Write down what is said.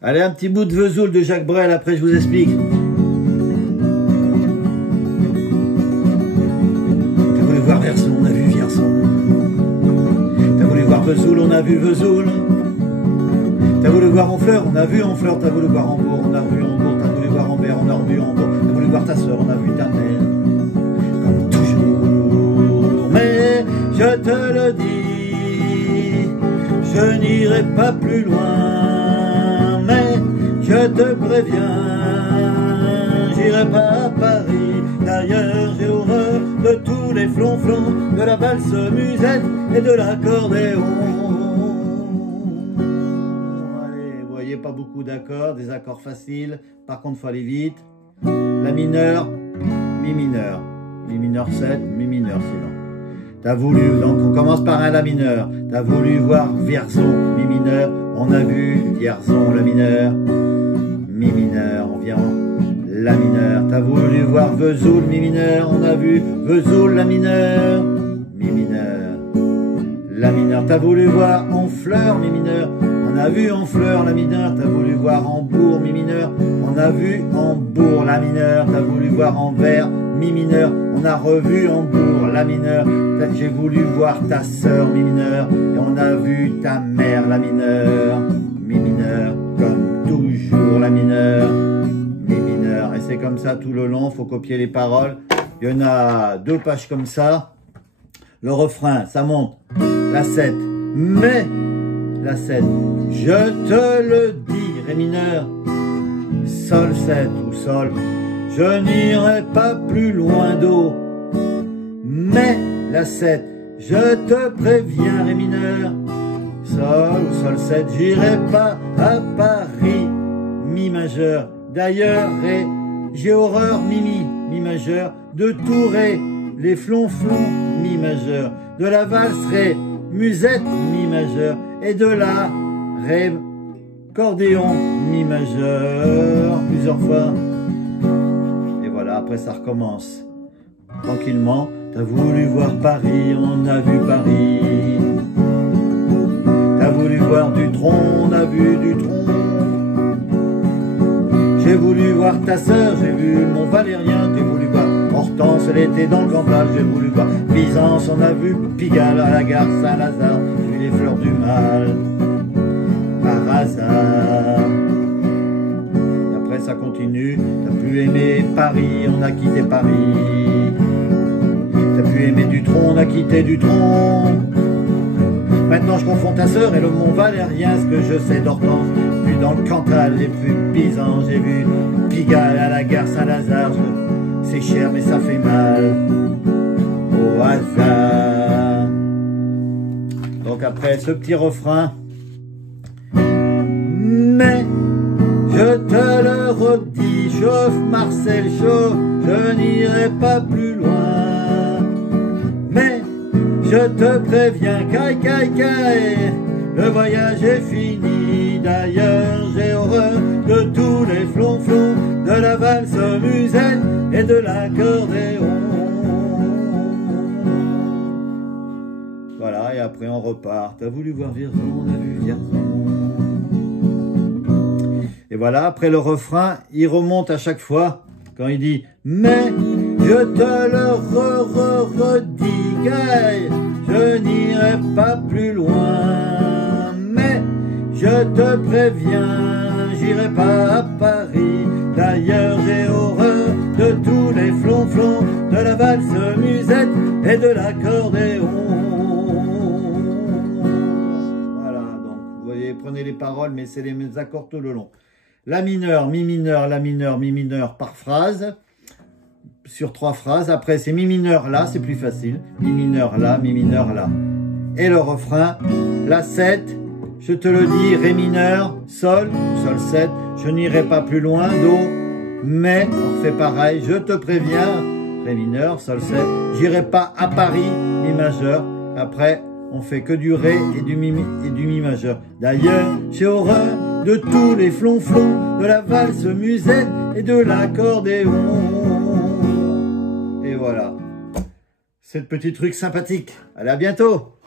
Allez, un petit bout de Vesoul de Jacques Brel, après je vous explique. T'as voulu voir Vierson, on a vu Vierson. T'as voulu voir Vesoul, on a vu Vesoul. T'as voulu voir Honfleur, on a vu Honfleur. T'as voulu voir Hambourg, on a vu Hambourg. T'as voulu voir Ambert, on a vu Hambourg. T'as voulu voir ta sœur, on a vu ta mère. Comme toujours, mais je te le dis, je n'irai pas plus loin, mais je te préviens, j'irai pas à Paris. D'ailleurs, j'ai horreur de tous les flonflons, de la valse musette et de l'accordéon. Allez, vous voyez, pas beaucoup d'accords, des accords faciles, par contre, faut aller vite. La mineur, mi mineur, mi mineur 7, mi mineur sinon. T'as voulu, donc on commence par un la mineur. T'as voulu voir Vierzon, mi mineur. On a vu Vierzon, la mineur, mi mineur. On vient la mineur. T'as voulu voir Vesoul, mi mineur. On a vu Vesoul, la mineur, mi mineur, la mineur. T'as voulu voir Honfleur, mi mineur. On a vu Honfleur, la mineur. T'as voulu voir Hambourg, mi mineur. On a vu Hambourg, la mineur. T'as voulu voir Anvers, mi mineur. On a revu Hambourg, la mineur. J'ai voulu voir ta sœur, mi mineur. Et on a vu ta mère, la mineur, mi mineur. Comme toujours, la mineur, mi mineur. Et c'est comme ça tout le long, faut copier les paroles. Il y en a 2 pages comme ça. Le refrain, ça monte. La 7, mais la 7. Je te le dis, ré mineur. Sol 7 ou sol. Je n'irai pas plus loin d'eau, mais la 7, je te préviens, ré mineur. Sol ou sol 7, j'irai pas à Paris, mi majeur. D'ailleurs, ré, j'ai horreur, mi majeur. De tout ré, les flonflons, mi majeur. De la valse, ré, musette, mi majeur. Et de la ré, cordéon, mi majeur. Plusieurs fois. Après ça recommence tranquillement. T'as voulu voir Paris, on a vu Paris. T'as voulu voir du tronc, on a vu du tronc. J'ai voulu voir ta sœur, j'ai vu mon Valérien. J'ai voulu voir Hortense, elle était dans le Cantal. J'ai voulu voir Byzance, on a vu Pigalle à la gare Saint-Lazare. J'ai vu les fleurs du mal par hasard. Ça continue, t'as plus aimé Paris, on a quitté Paris. T'as plus aimé Dutronc, on a quitté Dutronc. Maintenant je confonds ta sœur et le Mont Valérien. Ce que je sais d'Hortense, plus dans le Cantal, j'ai vu Byzance, j'ai vu Pigalle à la gare Saint-Lazare. C'est cher mais ça fait mal au hasard. Donc après ce petit refrain, mais je te le redis, chauffe Marcel, chauffe, je n'irai pas plus loin. Mais je te préviens, caille, caille, caille, le voyage est fini. D'ailleurs, j'ai horreur de tous les flonflons, de la valse musette et de l'accordéon. Voilà, et après on repart. T'as voulu voir Vierzon, on a vu Vierzon. Et voilà, après le refrain, il remonte à chaque fois, quand il dit « Mais je te le redis, Gaï, je n'irai pas plus loin. Mais je te préviens, j'irai pas à Paris. D'ailleurs, j'ai horreur de tous les flonflons, de la valse musette et de l'accordéon. » Voilà, donc vous voyez, prenez les paroles, mais c'est les mêmes accords tout le long. La mineur, mi mineur, la mineur, mi mineur par phrase, sur 3 phrases. Après, c'est mi mineur là, c'est plus facile. Mi mineur là, mi mineur là. Et le refrain, la 7, je te le dis, ré mineur, sol, sol 7, je n'irai pas plus loin, do, mais, on fait pareil, je te préviens, ré mineur, sol 7, j'irai pas à Paris, mi majeur. Après, on fait que du ré et du mi majeur. D'ailleurs, j'ai horreur de tous les flonflons, de la valse musette et de l'accordéon. Et voilà. C'est le petit truc sympathique. Allez, à bientôt.